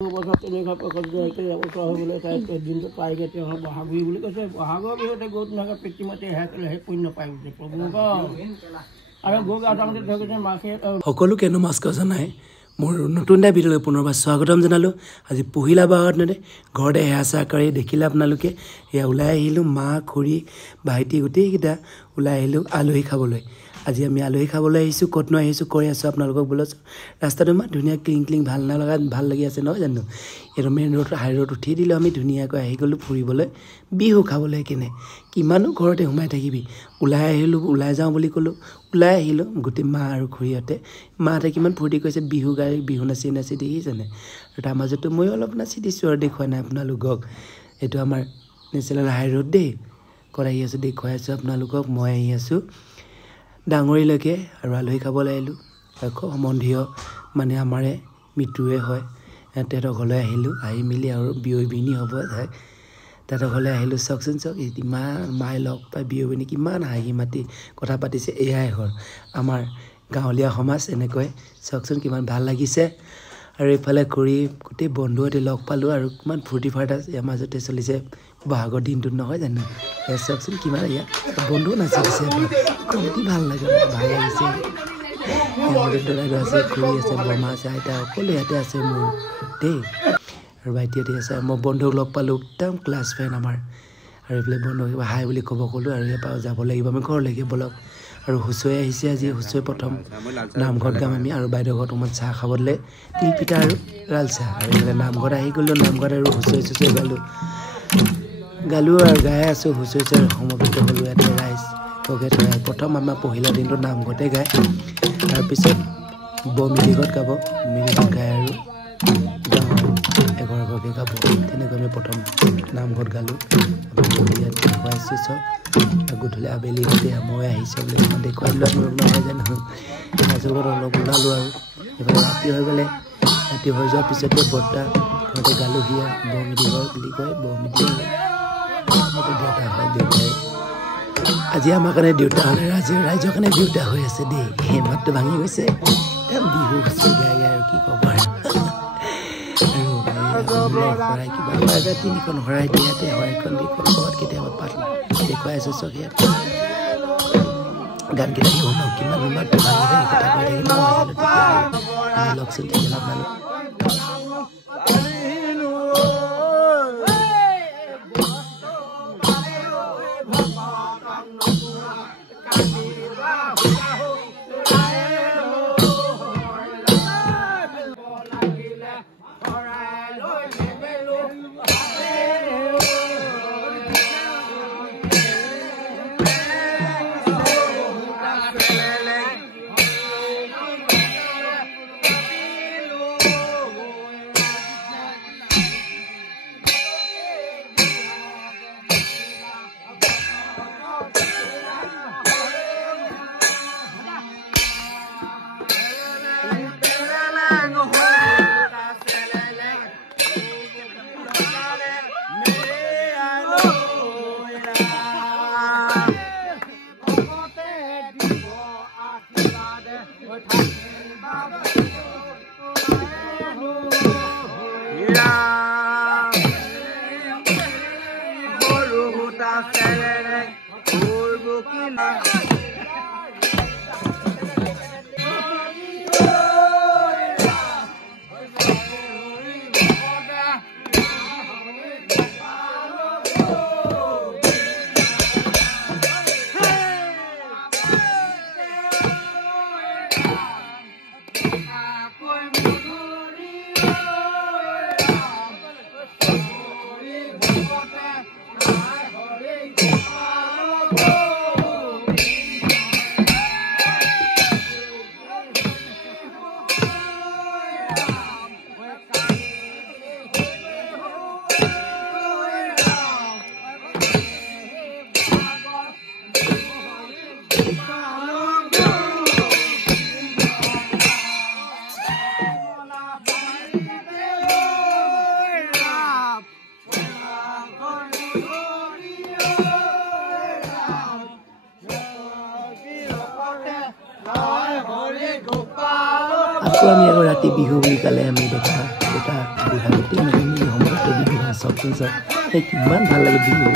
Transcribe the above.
বছৰ ৩৫০ বছৰ হ'বলৈ তাই দিনটো পাইগৈ তেওঁ বহাগ বিহু বুলি কৈছে। বহাগৰ বিহুতে গৰু ধুনীয়াকৈ পিতৃমাতে সেই পুণ্য পাই গৈছে প্ৰভু আৰু গৰু গা ধুৱাওঁতে ধৰি গৈছে মাছে। সকলোকেনো নমস্কাৰ জনাই মোৰ নতুন এটা ভিডিঅ'লৈ পুনৰবাৰ স্বাগতম জনালোঁ। আজি পহিলা বাৰত ঘৰতে সেৱা চেৱা কৰি দেখিলে আপোনালোকে এয়া ওলাই আহিলোঁ, মা খুৰী ভাইটি গোটেইকেইটা ওলাই আহিলোঁ আলহী খাবলৈ। আজি আমি আলহী খাবলৈ আহিছোঁ। ক'তনো আহিছোঁ কৈ আছোঁ আপোনালোকক বোলো। ৰাস্তাটো ইমান ধুনীয়া ক্লিং ক্লিং ভাল লাগি আছে নহয় জানো। এইটো মেইন ৰোড হাই ৰোড উঠি দিলোঁ। আমি ধুনীয়াকৈ আহি গ'লোঁ ফুৰিবলৈ, বিহু খাবলৈ কেনে কিমানো ঘৰতে সোমাই থাকিবি। ওলাই আহিলোঁ, ওলাই যাওঁ বুলি ক'লোঁ, ওলাই আহিলোঁ গোটেই মা আৰু খুৰীহঁতে। মাহঁতে কিমান ফূৰ্তি কৰিছে, বিহু গাই বিহু নাচি নাচি দেখিছেনে। আৰু তাৰ মাজতো ময়ো অলপ নাচি দিছোঁ আৰু দেখুৱাই নাই আপোনালোকক। এইটো আমাৰ নেশ্যনেল হাই ৰোড দেই, ক'ত আহি আছোঁ দেখুৱাই আছোঁ আপোনালোকক। মই আহি আছোঁ ডাঙৰীলৈকে আৰু আলহী খাবলৈ আহিলোঁ। সম্বন্ধীয় মানে আমাৰে মৃত্যুৱে হয়, তেহেঁতৰ ঘৰলৈ আহিলোঁ। আহি মেলি আৰু বিয়ৈ বিনি হ'ব তেহেঁতৰ ঘৰলৈ আহিলোঁ। চাওকচোন চাওক, ইমান মায়ে লগ পাই বিয়ৈ বিনি কিমান হাঁহি মাতি কথা পাতিছে। এয়াই হ'ল আমাৰ গাঁৱলীয়া সমাজ। এনেকৈ চাওকচোন কিমান ভাল লাগিছে। আৰু এইফালে কৰি গোটেই বন্ধুহঁতে লগ পালোঁ আৰু কিমান ফূৰ্তি ফাৰ্তা ইয়াৰ মাজতে চলিছে বহাগৰ দিনটোত নহয় জানো। চাওকচোন কিমান ইয়াত বন্ধুও নাচি দিছে, অতি ভাল লাগিছে। দৰাই আছে, খুৰী আছে, বৰমা আছে, আইতা সকলো ইয়াতে আছে মোৰ দেই। আৰু ভাইটিহঁতে আছে। মই বন্ধুক লগ পালোঁ, একদম ক্লাছ ফ্ৰেণ্ড আমাৰ। আৰু এইফালে বন্ধুক কিবা হাই বুলি ক'ব ক'লোঁ আৰু ইয়াৰ পৰা যাব লাগিব আমি ঘৰলৈকে ব'লক। আৰু হুঁচৰি আহিছে আজি। হুঁচৰি প্ৰথম নামঘৰত গাম আমি আৰু বাইদেউ ঘৰত অকণমান চাহ খাব দিলে, তিলপিঠা আৰু লাল চাহ। আৰু এইফালে নামঘৰত আহি গ'লোঁ, নামঘৰত আৰু হুঁচৰি চুঁচৰি গালোঁ আৰু গাই আছোঁ। হুঁচৰি চুঁচৰি সমবেত হ'লোঁ ইয়াতে ৰাইজ ভগে থৈ। প্ৰথম আমাৰ পহিলা দিনটো নামঘৰতে গায়, তাৰপিছত মিৰিকত গাব, মিৰিকত গাই আৰু গাঁৱৰ এঘৰকে গাব। তেনেকৈ আমি প্ৰথম নামঘৰত গালোঁ। ইয়াত দেখুৱাইছোঁ চব। গধূলি আবেলি হ'লে মই আহিছোঁ বুলি অকণমান দেখুৱাই দিলোঁ আপোনালোক নহয় জানো। আচলত অলপ ওলালোঁ আৰু এইফালে ৰাতি হৈ গ'লে। ৰাতি হৈ যোৱাৰ পিছতে বৰ্তা ঘৰতে গালোঁহি আৰু বৰমিদি ঘৰ বুলি কয়। বৰমিদি সেইটো দেউতা হয়। দেউতাই আজি আমাৰ কাৰণে দেউতা হ'লে ৰাইজৰ কাৰণে দেউতা হৈ আছে দেই। সেই মাতটো ভাঙি গৈছে। বিহু হুঁচৰি গাই আৰু কি ক'ব আৰু শৰাই কিবা শৰাই 3খন শৰাই দিয়ে ইয়াতে। শৰাইখন দিখন ক'ৰবাত কেতিয়াবা পাত দেখুৱাই আছোঁ চব। ইয়াত গানকেইটা দিওঁ ন, কিমান মাতটো ভাঙি ভাঙি কথা কৈ থাকিব নহয় জানো। লওকচোন তেতিয়াহ'লে আপোনালোক। আমি আকৌ ৰাতি বিহু বুলি ক'লে আমি দেখা বুঢ়া গোটেই মানে মিলি সময়তে বিহু খাওঁ চবচোন চব সেই কিমান ভাল লাগে বিহু